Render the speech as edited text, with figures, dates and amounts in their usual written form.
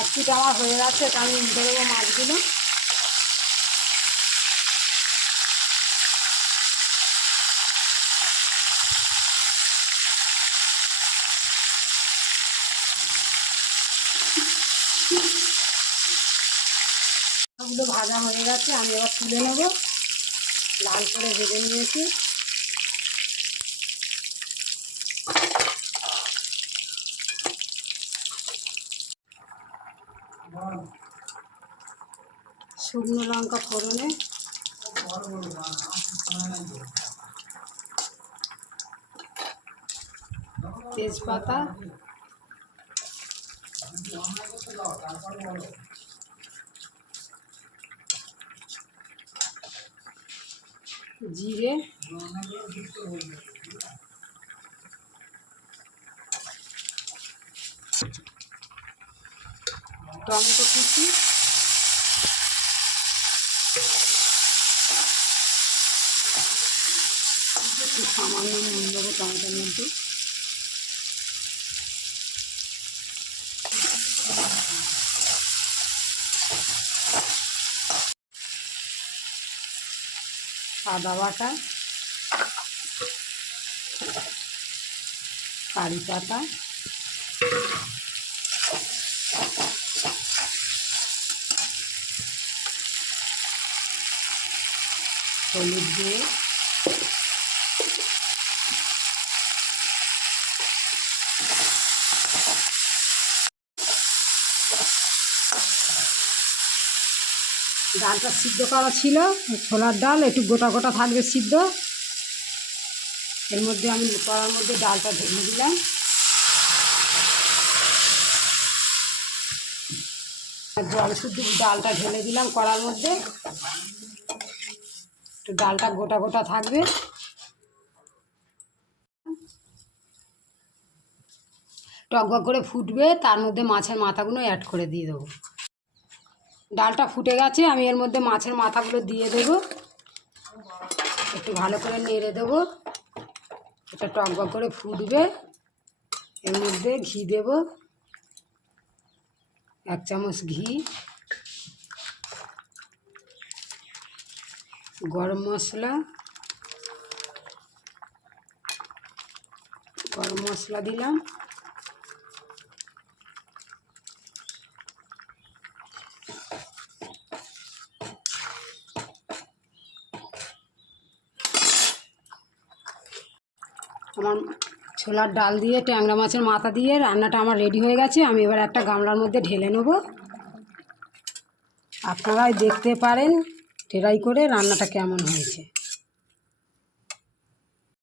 এক পিঠ আমার হয়ে যাচ্ছে, আমি উল্টে দেবো মাছগুলো। সবগুলো ভাজা হয়ে গেছে, আমি এবার তুলে নেব। লাল করে ভেজে নিয়েছি। শুকনো লঙ্কা ফোড়নে, তেজপাতা, জিরে, টমেটো কুচি, সামান্য নুন দেবো টমেটোর মধ্যে, আদা বাটা, কারি পাতা, হলুদ দিয়ে, ডালটা সিদ্ধ করা ছিল, ছোলার ডাল একটু গোটা গোটা থাকবে সিদ্ধ। এর মধ্যে আমি কড়ার মধ্যে ডালটা ঢেলে দিলাম। জল শুদ্ধ ডালটা ঢেলে দিলাম কড়ার মধ্যে। একটু ডালটা গোটা গোটা থাকবে। টকবক করে ফুটবে, তার মধ্যে মাছের মাথাগুলো অ্যাড করে দিয়ে দেবো। ডালটা ফুটে গেছে, আমি এর মধ্যে মাছের মাথাগুলো দিয়ে দেবো। একটু ভালো করে নেড়ে দেবো। এটা টকবক করে ফুটবে। এর মধ্যে ঘি দেব, 1 চামচ ঘি, গরম মশলা দিলাম, আমার ছোলার ডাল দিয়ে ট্যাংরা মাছের মাথা দিয়ে রান্নাটা আমার রেডি হয়ে গেছে। আমি এবার একটা গামলার মধ্যে ঢেলে নেব। আপনারাই দেখতে পারেন ট্রাই করে রান্নাটা কেমন হয়েছে।